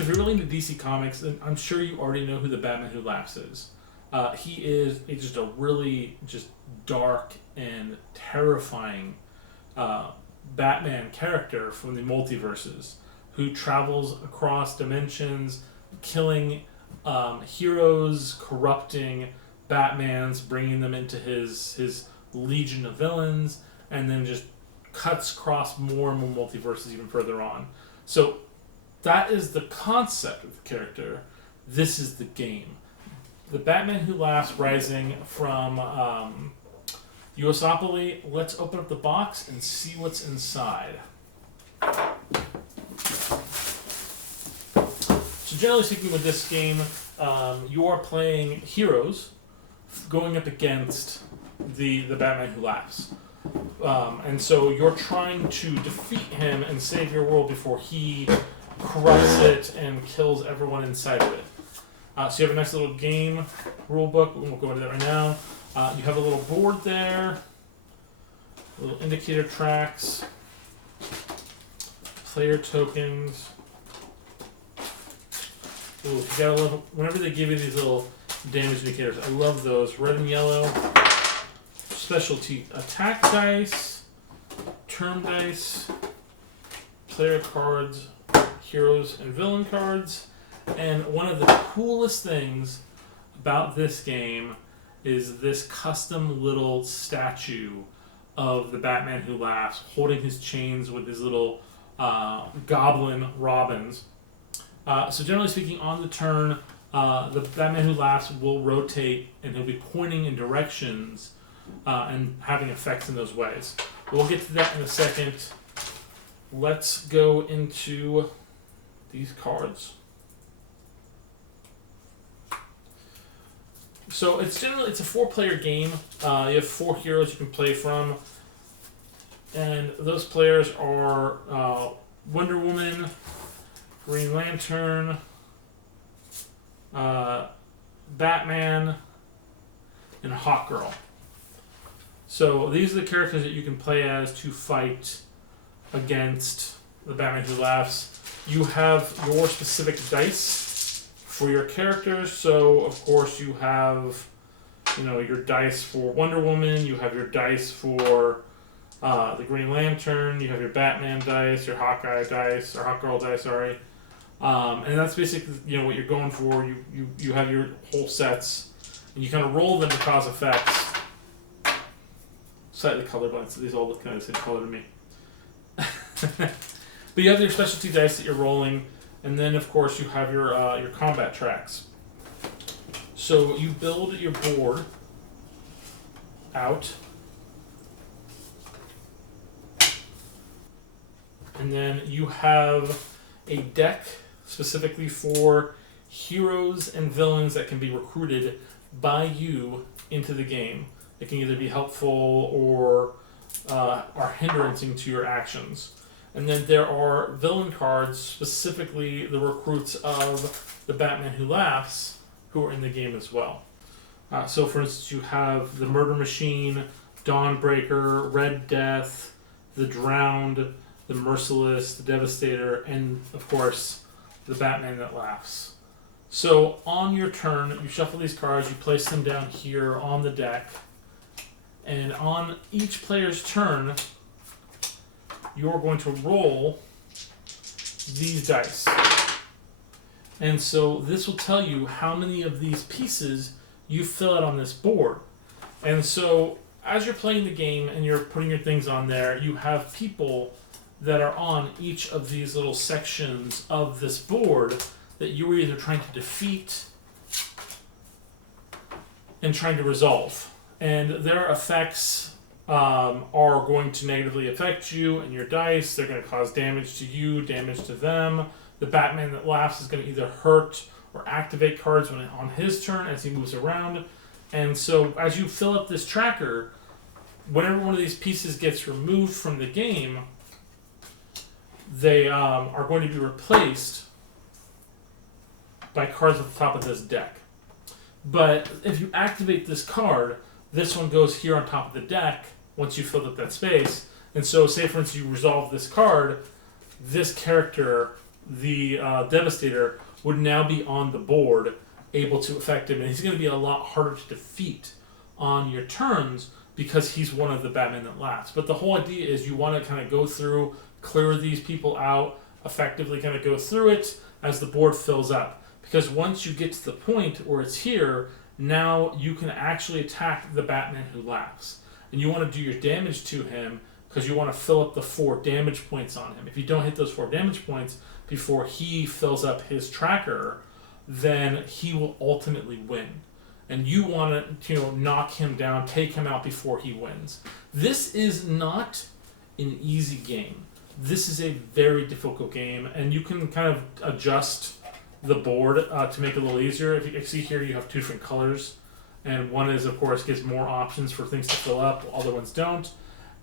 if you're really into DC Comics, then I'm sure you already know who the Batman Who Laughs is. He is just a really just dark and terrifying Batman character from the multiverses who travels across dimensions, killing heroes, corrupting Batmans, bringing them into his legion of villains, and then just cuts across more and more multiverses even further on. So that is the concept of the character. This is the game. The Batman Who Laughs Rising from USopoly. Let's open up the box and see what's inside. So generally speaking with this game, you are playing heroes going up against the Batman Who Laughs. And so you're trying to defeat him and save your world before he corrupts it and kills everyone inside of it. So you have a nice little game rule book. We won't go into that right now. You have a little board there, little indicator tracks, player tokens. Ooh, you gotta love whenever they give you these little damage indicators. I love those. Red and yellow. Specialty attack dice, term dice, player cards, heroes and villain cards. And one of the coolest things about this game is this custom little statue of the Batman Who Laughs holding his chains with his little goblin robins. So generally speaking, on the turn, the Batman Who Laughs will rotate and he'll be pointing in directions and having effects in those ways. We'll get to that in a second. Let's go into these cards. So it's a 4-player game. You have 4 heroes you can play from, and those players are Wonder Woman, Green Lantern, Batman, and Hawkgirl. So these are the characters that you can play as to fight against the Batman Who Laughs. You have your specific dice for your characters. So of course you have, your dice for Wonder Woman. You have your dice for the Green Lantern. You have your Batman dice, your Hawkeye dice, or Hawkgirl dice. Sorry. And that's basically what you're going for. You have your whole sets, and you kind of roll them to cause effects. Slightly colorblind, so these all look kind of the same color to me. But you have your specialty dice that you're rolling, and then of course you have your combat tracks. So you build your board out, and then you have a deck specifically for heroes and villains that can be recruited by you into the game. It can either be helpful or are hindering to your actions. And then there are villain cards, specifically the recruits of the Batman Who Laughs, who are in the game as well. So for instance, you have the Murder Machine, Dawnbreaker, Red Death, the Drowned, the Merciless, the Devastator, and of course, the Batman That Laughs. So on your turn, you shuffle these cards, you place them down here on the deck, and on each player's turn, you're going to roll these dice. And so this will tell you how many of these pieces you fill out on this board. And so as you're playing the game and you're putting your things on there, you have people that are on each of these little sections of this board that you were either trying to defeat and trying to resolve. And their effects are going to negatively affect you and your dice. They're going to cause damage to you, damage to them. The Batman That Laughs is going to either hurt or activate cards on his turn as he moves around. And so as you fill up this tracker, whenever one of these pieces gets removed from the game, they are going to be replaced by cards at the top of this deck. But if you activate this card, this one goes here on top of the deck once you filled up that space. And so say for instance you resolve this card, this character the Devastator would now be on the board, able to affect him, and he's going to be a lot harder to defeat on your turns because he's one of the Batman that laughs. But the whole idea is you want to kind of go through, clear these people out, effectively kind of go through it as the board fills up. Because once you get to the point where it's here, now you can actually attack the Batman who laughs. And you want to do your damage to him because you want to fill up the 4 damage points on him. If you don't hit those 4 damage points before he fills up his tracker, then he will ultimately win. And you want to, knock him down, take him out before he wins. This is not an easy game. This is a very difficult game, and you can kind of adjust the board to make it a little easier. If you can see here, you have 2 different colors, and one is, of course, gives more options for things to fill up, other ones don't.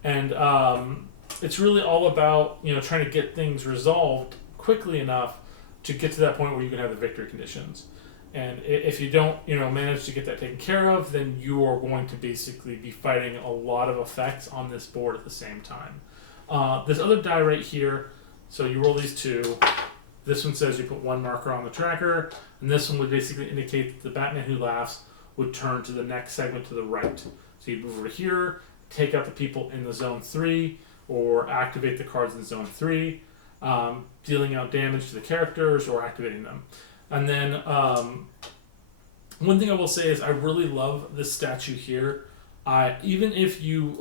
And it's really all about trying to get things resolved quickly enough to get to that point where you can have the victory conditions. And if you don't manage to get that taken care of, then you are going to basically be fighting a lot of effects on this board at the same time. This other die right here, so you roll these 2. This one says you put 1 marker on the tracker, and this one would basically indicate that the Batman who laughs would turn to the next segment to the right. So you move over here, take out the people in the zone 3, or activate the cards in zone 3, dealing out damage to the characters or activating them. And then one thing I will say is I really love this statue here. Even if you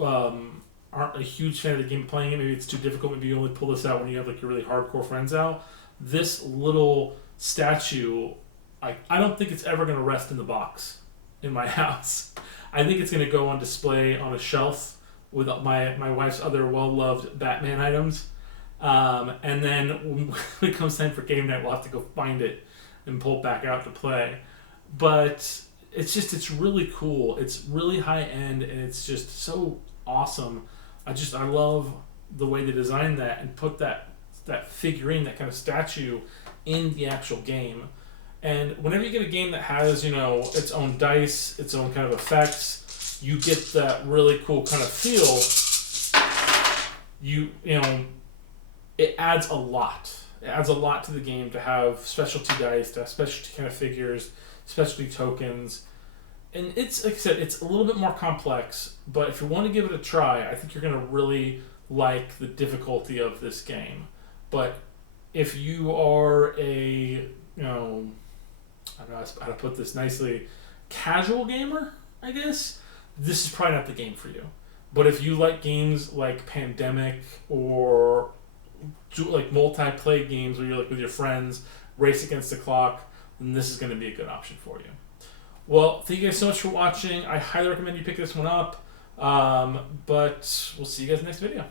aren't a huge fan of the game playing it, maybe it's too difficult, maybe you only pull this out when you have like your really hardcore friends out, this little statue, I don't think it's ever going to rest in the box in my house. I think it's going to go on display on a shelf with my wife's other well-loved Batman items. And then when it comes time for game night, we'll have to go find it and pull it back out to play. But it's really cool. It's really high end, and it's just so awesome. I love the way they designed that and put that figurine, that kind of statue, in the actual game. And whenever you get a game that has its own dice, its own kind of effects, you get that really cool kind of feel. It adds a lot. It adds a lot to the game to have specialty dice, to have specialty kind of figures, specialty tokens. And it's, like I said, it's a little bit more complex, but if you want to give it a try, I think you're going to really like the difficulty of this game. But if you are a, I don't know how to put this nicely, casual gamer, I guess, this is probably not the game for you. But if you like games like Pandemic or like multi-play games where you're like with your friends, race against the clock, then this is going to be a good option for you. Well, thank you guys so much for watching. I highly recommend you pick this one up. But we'll see you guys in the next video.